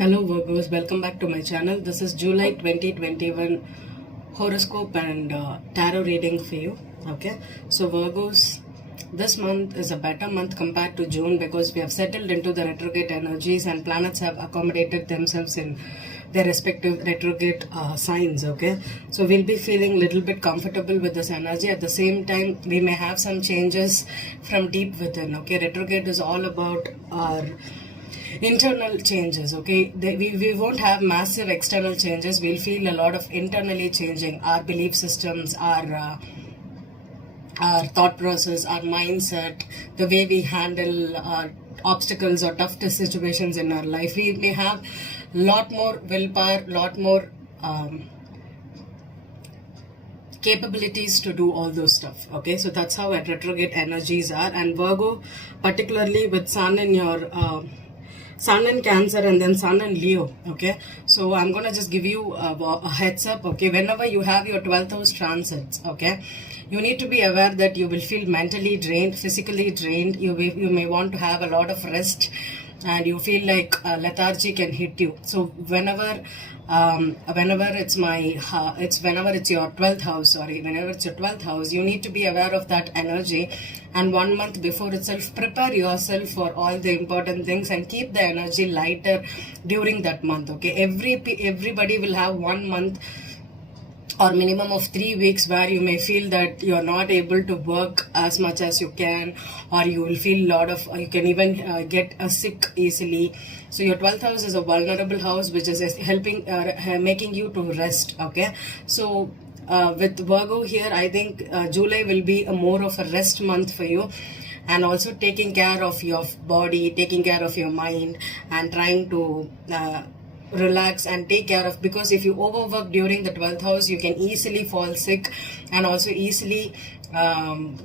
Hello Virgos, welcome back to my channel. This is July 2021 horoscope and tarot reading for you. Okay, so Virgos, this month is a better month compared to June because we have settled into the retrograde energies and planets have accommodated themselves in their respective retrograde signs. Okay, so we'll be feeling little bit comfortable with this energy. At the same time, we may have some changes from deep within. Okay, retrograde is all about our internal changes. Okay, we won't have massive external changes. We'll feel a lot of internally changing our belief systems, our thought process, our mindset, the way we handle obstacles or tough situations in our life. We may have lot more willpower, lot more capabilities to do all those stuff. Okay, so that's how retrograde energies are. And Virgo, particularly with Sun in your Sun in Cancer and then Sun in Leo. Okay, so I'm gonna just give you a heads up. Okay, whenever you have your 12th house transits, okay, you need to be aware that you will feel mentally drained, physically drained. You may want to have a lot of rest, and you feel like lethargy can hit you. So whenever it's your 12th house, whenever it's your 12th house, you need to be aware of that energy, and 1 month before itself prepare yourself for all the important things and keep the energy lighter during that month. Okay, everybody will have 1 month or minimum of 3 weeks where you may feel that you're not able to work as much as you can, or you will feel you can even get sick easily. So your 12th house is a vulnerable house which is helping making you to rest. Okay, so with Virgo here, I think July will be a more of a rest month for you, and also taking care of your body, taking care of your mind, and trying to relax and take care of, because if you overwork during the 12th house, you can easily fall sick and also easily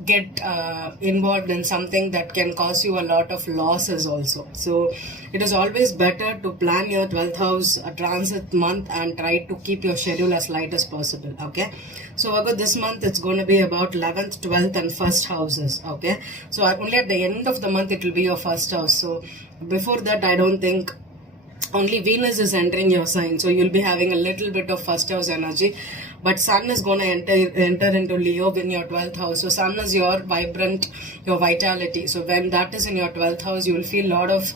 get involved in something that can cause you a lot of losses also. So it is always better to plan your 12th house transit month and try to keep your schedule as light as possible. Okay, so Virgo, this month it's going to be about 11th, 12th and first houses. Okay, so only at the end of the month it will be your first house. So before that, I don't think. Only Venus is entering your sign, so you'll be having a little bit of first house energy, but Sun is going to enter into Leo in your 12th house. So Sun is your vitality. So when that is in your 12th house, you will feel a lot of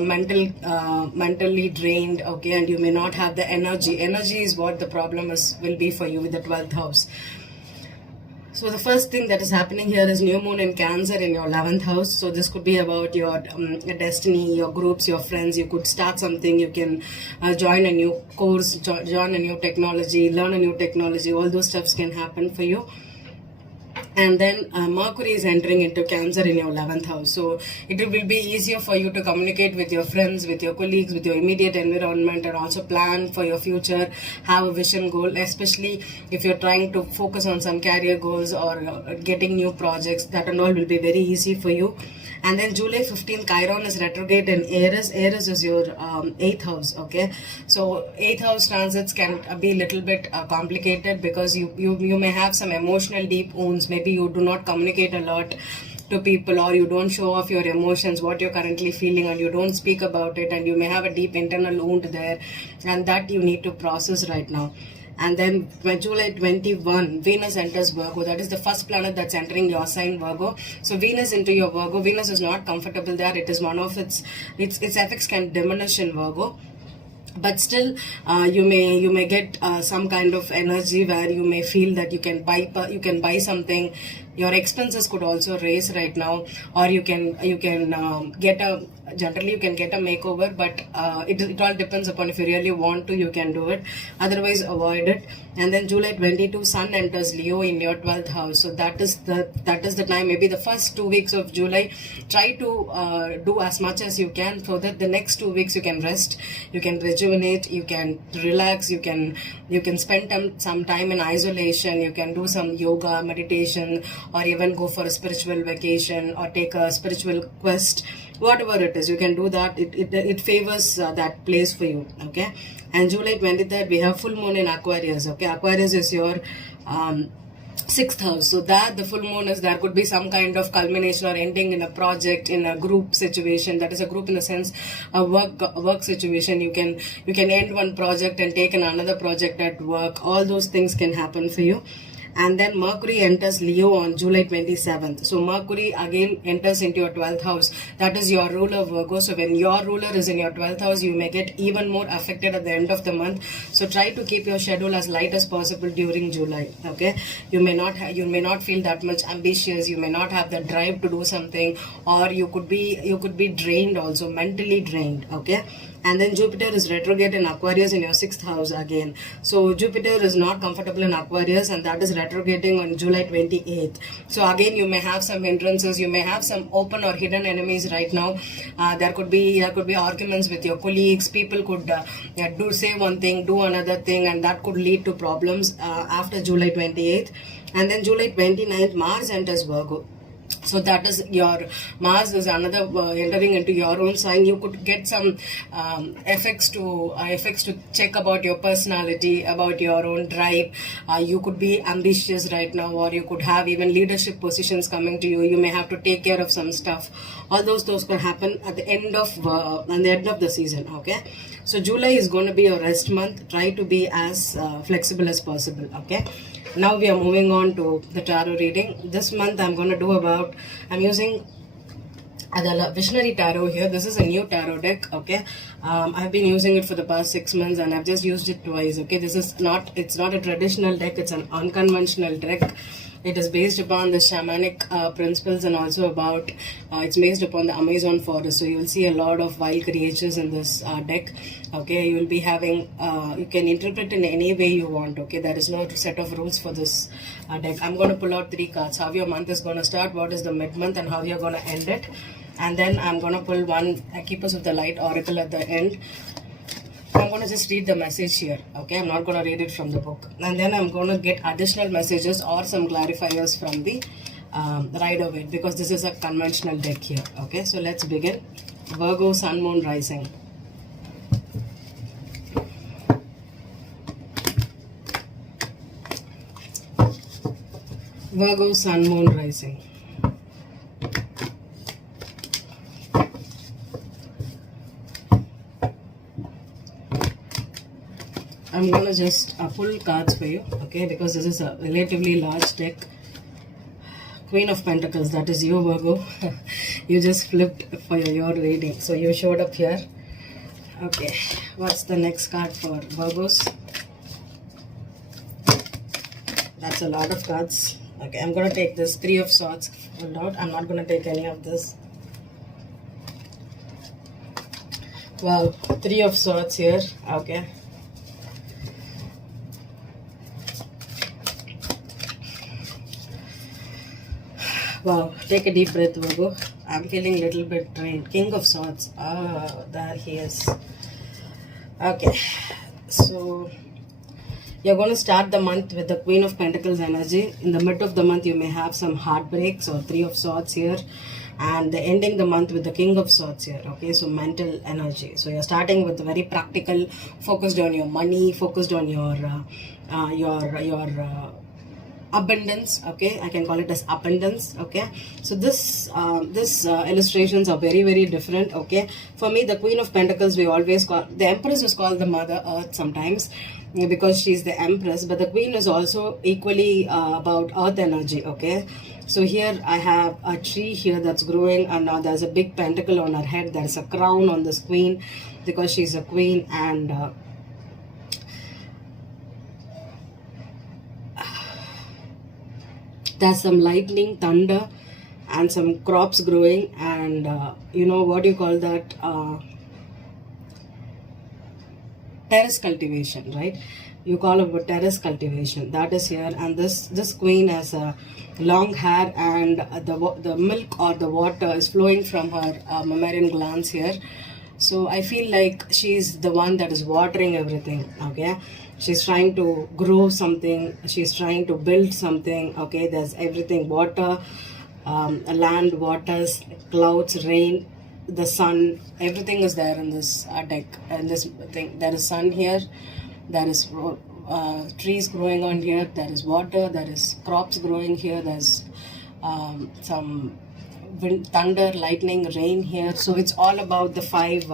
mentally drained. Okay, and you may not have the energy. Energy is what the problem will be for you with the 12th house. So the first thing that is happening here is new moon in Cancer in your 11th house. So this could be about your destiny, your groups, your friends. You could start something. You can join a new course, join a new technology, learn a new technology. All those stuffs can happen for you. And then Mercury is entering into Cancer in your 11th house. So it will be easier for you to communicate with your friends, with your colleagues, with your immediate environment, and also plan for your future, have a vision goal, especially if you're trying to focus on some career goals or getting new projects. That and all will be very easy for you. And then July 15th, Chiron is retrograde in Aries. Aries is your 8th house. Okay, so 8th house transits can be a little bit complicated because you may have some emotional deep wounds. Maybe you do not communicate a lot to people, or you don't show off your emotions, what you're currently feeling, and you don't speak about it, and you may have a deep internal wound there, and that you need to process right now. And then by July 21, Venus enters Virgo. That is the first planet that's entering your sign, Virgo. So Venus into your Virgo. Venus is not comfortable there. It is one of its effects can diminish in Virgo. But still, you may get some kind of energy where you may feel that you can buy something. Your expenses could also raise right now, or you can get a makeover, but it all depends upon, if you really want to, you can do it, otherwise avoid it. And then July 22, Sun enters Leo in your 12th house. So that is the time. Maybe the first 2 weeks of July, try to do as much as you can, so that the next 2 weeks you can rest, you can rejuvenate, you can relax, you can spend some time in isolation, you can do some yoga, meditation, or even go for a spiritual vacation or take a spiritual quest. Whatever it is, you can do that. It favors that place for you. Okay, and July 23rd, we have full moon in Aquarius. Okay, Aquarius is your sixth house. So that the full moon is, there could be some kind of culmination or ending in a project, in a group situation. That is a group in the sense a work situation. You can end one project and take in another project at work. All those things can happen for you. And then Mercury enters Leo on July 27th. So Mercury again enters into your 12th house. That is your ruler, Virgo. So when your ruler is in your 12th house, you may get even more affected at the end of the month. So try to keep your schedule as light as possible during July. Okay, you may not feel that much ambitious. You may not have the drive to do something, or you could be drained, also mentally drained. Okay. And then Jupiter is retrograde in Aquarius in your 6th house again. So Jupiter is not comfortable in Aquarius, and that is retrograding on July 28th. So again, you may have some hindrances. You may have some open or hidden enemies right now. There could be arguments with your colleagues. People could say one thing, do another thing, and that could lead to problems after July 28th. And then July 29th, Mars enters Virgo. So that is your Mars is another entering into your own sign. You could get some effects to check about your personality, about your own drive. You could be ambitious right now, or you could have even leadership positions coming to you. You may have to take care of some stuff. All those could happen at the end of the season. Okay, so July is going to be your rest month. Try to be as flexible as possible. Okay. Now we are moving on to the tarot reading. This month I'm using the Visionary Tarot here. This is a new tarot deck. Okay, I've been using it for the past 6 months, and I've just used it twice. Okay, it's not a traditional deck. It's an unconventional deck. It is based upon the shamanic principles, and also it's based upon the Amazon forest. So you will see a lot of wild creatures in this deck. Okay, you will be having, you can interpret in any way you want. Okay, there is no set of rules for this deck. I'm going to pull out 3 cards. How your month is going to start, what is the mid-month, and how you're going to end it. And then I'm going to pull one Keepers of the Light Oracle at the end. I'm going to just read the message here. Okay, I'm not going to read it from the book. And then I'm going to get additional messages or some clarifiers from the Rider-Waite, because this is a conventional deck here. Okay, so let's begin. Virgo, Sun, Moon, Rising. Virgo, Sun, Moon, Rising. I'm going to just pull cards for you, okay, because this is a relatively large deck. Queen of Pentacles, that is you, Virgo. You just flipped for your reading, so you showed up here. Okay, what's the next card for Virgos? That's a lot of cards. Okay, I'm going to take this 3 of Swords. Hold out. I'm not going to take any of this. Wow, 3 of Swords here. Okay. Wow, take a deep breath, Virgo. I'm feeling a little bit drained. King of Swords. Ah, there he is. Okay, so you're going to start the month with the Queen of Pentacles energy. In the mid of the month, you may have some heartbreaks or 3 of Swords here. And ending the month with the King of Swords here. Okay, so mental energy. So you're starting with very practical, focused on your money, focused on your abundance. Okay, I can call it as abundance. Okay, so this illustrations are very, very different. Okay, for me, the Queen of Pentacles, we always call, the Empress is called the Mother Earth sometimes, because she's the Empress, but the Queen is also equally about earth energy. Okay, so here I have a tree here that's growing, and now there's a big pentacle on her head. There's a crown on this queen because she's a queen, and there's some lightning, thunder, and some crops growing, and you know what you call that, terrace cultivation, right? You call it terrace cultivation. That is here, and this queen has a long hair, and the milk or the water is flowing from her mammalian glands here. So I feel like she's the one that is watering everything. Okay, she's trying to grow something, she's trying to build something. Okay, there's everything: water, land, waters, clouds, rain, the sun, everything is there in this deck. And this thing, there is sun here, there is trees growing on here, there is water, there is crops growing here, there's some wind, thunder, lightning, rain here. So it's all about the five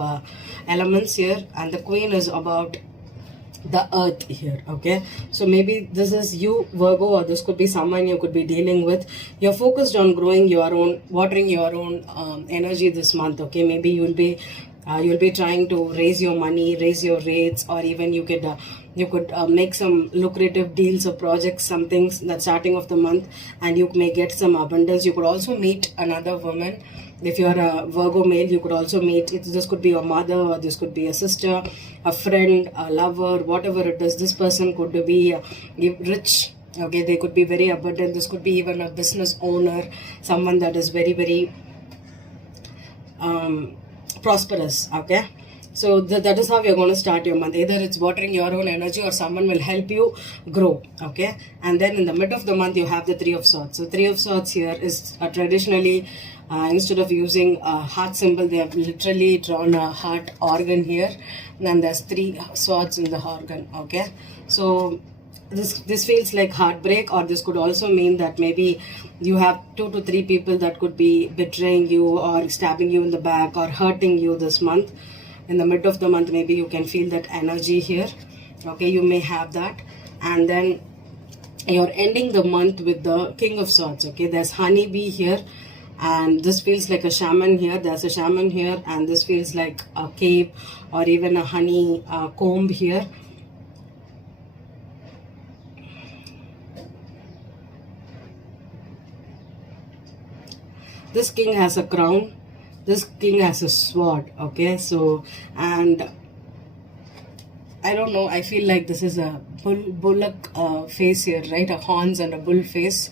elements here, and the queen is about the earth here. Okay, so maybe this is you, Virgo, or this could be someone you could be dealing with. You're focused on growing your own, watering your own energy this month. Okay, maybe you'll be trying to raise your money, raise your rates, or even you could make some lucrative deals or projects, some things that starting of the month, and you may get some abundance. You could also meet another woman. If you're a Virgo male, you could also meet, this could be your mother, or this could be a sister, a friend, a lover, whatever it is. This person could be rich. Okay, they could be very abundant. This could be even a business owner, someone that is very, very prosperous. Okay, so that is how you're going to start your month. Either it's watering your own energy, or someone will help you grow. Okay, and then in the mid of the month you have the Three of Swords. So Three of Swords here is traditionally, instead of using a heart symbol, they have literally drawn a heart organ here, and there's three swords in the organ. Okay, so this feels like heartbreak, or this could also mean that maybe you have 2 to 3 people that could be betraying you, or stabbing you in the back, or hurting you this month. In the mid of the month, maybe you can feel that energy here. Okay, you may have that. And then you're ending the month with the King of Swords. Okay, there's honeybee here, and this feels like a shaman here. There's a shaman here, and this feels like a cave, or even a honey comb here. This king has a crown, this king has a sword. Okay, so, and I don't know, I feel like this is a bullock face here, right? A horns and a bull face.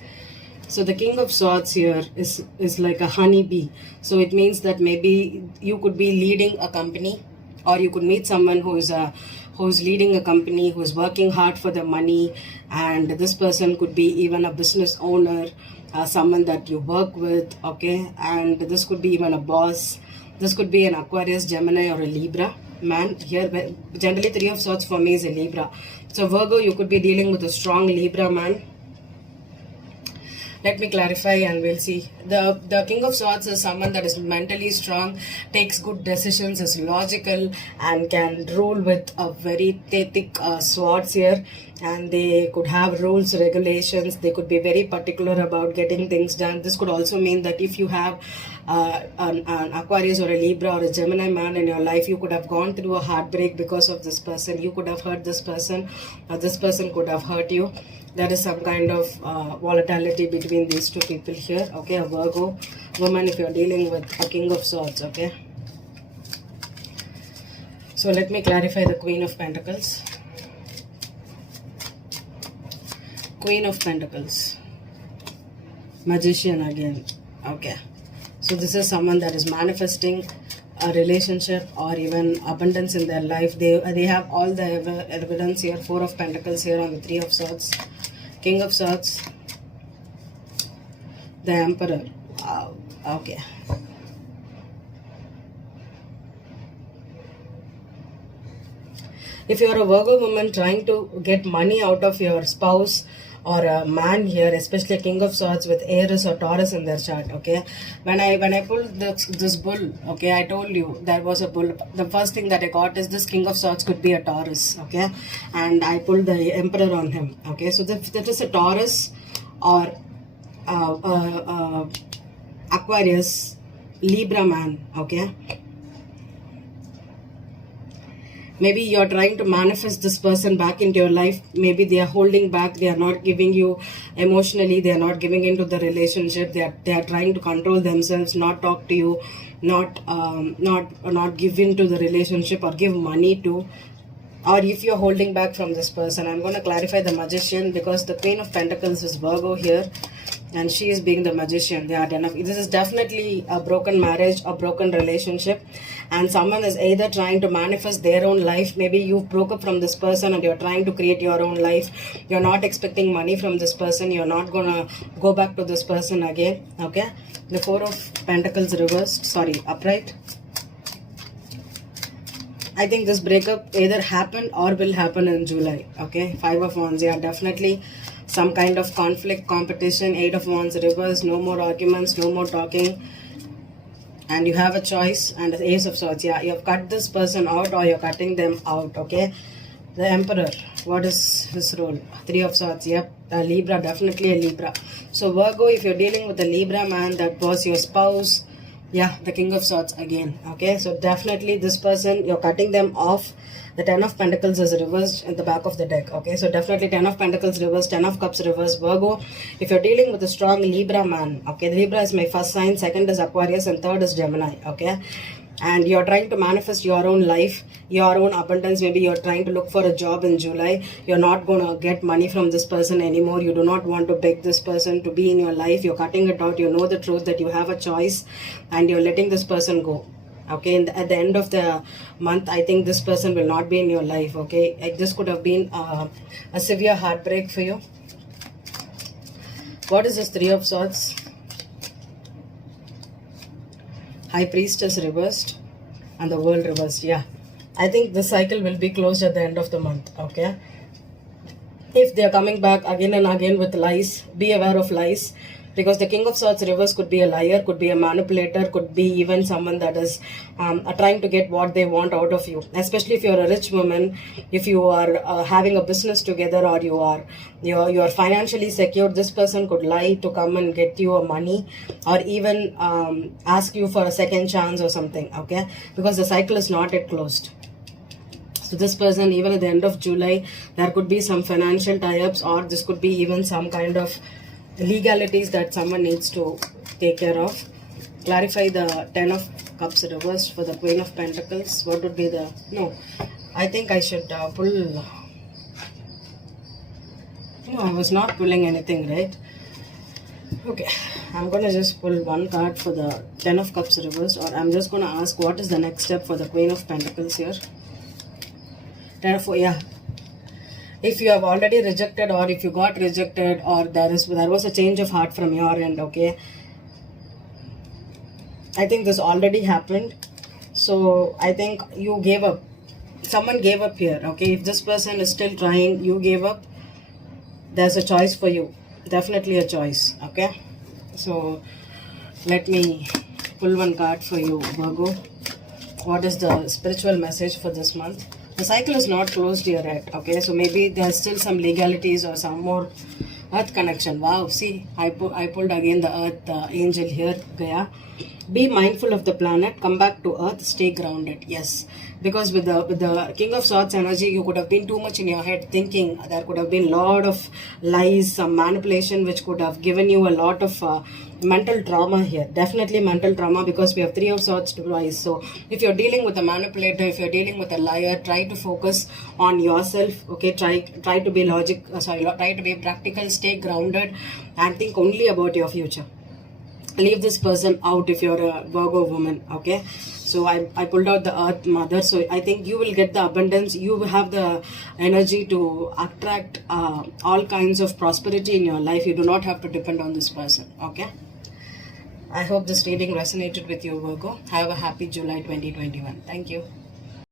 So the King of Swords here is like a honeybee. So it means that maybe you could be leading a company, or you could meet someone who's leading a company, who's working hard for the money, and this person could be even a business owner, someone that you work with. Okay, and this could be even a boss. This could be an Aquarius, Gemini, or a Libra man here. Generally Three of Swords for me is a Libra. So Virgo, you could be dealing with a strong Libra man. Let me clarify and we'll see. The King of Swords is someone that is mentally strong, takes good decisions, is logical, and can rule with a very thick swords here. And they could have rules, regulations. They could be very particular about getting things done. This could also mean that if you have an Aquarius or a Libra or a Gemini man in your life, you could have gone through a heartbreak because of this person. You could have hurt this person, or this person could have hurt you. There is some kind of volatility between these two people here. Okay, a Virgo woman if you're dealing with a King of Swords. Okay, so let me clarify the Queen of Pentacles. Queen of Pentacles, Magician again. Okay, so this is someone that is manifesting a relationship or even abundance in their life. They have all the evidence here. Four of Pentacles here on the Three of Swords. King of Swords, the Emperor. Wow. Okay. If you are a Virgo woman trying to get money out of your spouse or a man here, especially a King of Swords with Aries or Taurus in their chart, okay? When I pulled this bull, okay, I told you there was a bull. The first thing that I got is this King of Swords could be a Taurus, okay? And I pulled the Emperor on him, okay? So that is a Taurus or Aquarius, Libra man, okay? Maybe you're trying to manifest this person back into your life. Maybe they are holding back. They are not giving you emotionally. They are not giving into the relationship. They are trying to control themselves, not talk to you, not give into the relationship or give money to. Or if you're holding back from this person, I'm going to clarify the Magician because the Queen of Pentacles is Virgo here. And she is being the Magician. This is definitely a broken marriage, a broken relationship, and someone is either trying to manifest their own life. Maybe you broke up from this person and you're trying to create your own life. You're not expecting money from this person. You're not gonna go back to this person again. Okay, the Four of Pentacles reversed, sorry, upright, I think this breakup either happened or will happen in July. Okay, 5 of Wands. Yeah, definitely some kind of conflict, competition. 8 of Wands reverse. No more arguments, no more talking. And you have a choice. And the Ace of Swords. Yeah, you have cut this person out or you're cutting them out. Okay. The Emperor. What is his role? 3 of Swords. Yep. A Libra. Definitely a Libra. So Virgo, if you're dealing with a Libra man, that was your spouse. Yeah, the King of Swords again. Okay, so definitely this person, you're cutting them off. The 10 of Pentacles is reversed in the back of the deck. Okay, so definitely 10 of Pentacles reversed, 10 of Cups reversed. Virgo, if you're dealing with a strong Libra man, okay, Libra is my first sign, second is Aquarius, and third is Gemini. Okay, and you're trying to manifest your own life, your own abundance. Maybe you're trying to look for a job in July. You're not going to get money from this person anymore. You do not want to beg this person to be in your life. You're cutting it out. You know the truth that you have a choice and you're letting this person go. Okay, and at the end of the month, I think this person will not be in your life. Okay, like this could have been a severe heartbreak for you. What is this 3 of Swords? High Priestess reversed and the World reversed. Yeah, I think the cycle will be closed at the end of the month. Okay, if they are coming back again and again with lies, be aware of lies, because the King of Swords reverse could be a liar, could be a manipulator, could be even someone that is trying to get what they want out of you. Especially if you're a rich woman, if you are having a business together, or you are financially secure, this person could lie to come and get you money, or even ask you for a second chance or something. Okay, because the cycle is not yet closed. So this person, even at the end of July, there could be some financial tie-ups, or this could be even some kind of legalities that someone needs to take care of. Clarify the 10 of Cups reversed for the Queen of Pentacles. What would be the... No, I think I should pull... No, I was not pulling anything, right? Okay, I'm going to just pull one card for the 10 of Cups reversed, or I'm just going to ask what is the next step for the Queen of Pentacles here. 10 of... Yeah. If you have already rejected, or if you got rejected, or there was a change of heart from your end, okay, I think this already happened. So I think you gave up. Someone gave up here. Okay, if this person is still trying, you gave up. There's a choice for you, definitely a choice. Okay, so let me pull one card for you, Virgo. What is the spiritual message for this month? The cycle is not closed here yet. Okay, so maybe there's still some legalities or some more earth connection. Wow, see, I pulled again the earth angel here, Gaia. Be mindful of the planet, come back to earth, stay grounded. Yes, because with the King of Swords energy, you could have been too much in your head thinking. There could have been a lot of lies, some manipulation, which could have given you a lot of mental trauma here. Definitely mental trauma, because we have 3 of Swords twice. So if you're dealing with a manipulator, if you're dealing with a liar, try to focus on yourself. Okay, try to be try to be practical, stay grounded, and think only about your future. Leave this person out if you're a Virgo woman. Okay, so I pulled out the Earth Mother. So I think you will get the abundance. You will have the energy to attract all kinds of prosperity in your life. You do not have to depend on this person. Okay, I hope this reading resonated with you, Virgo. Have a happy July 2021. Thank you.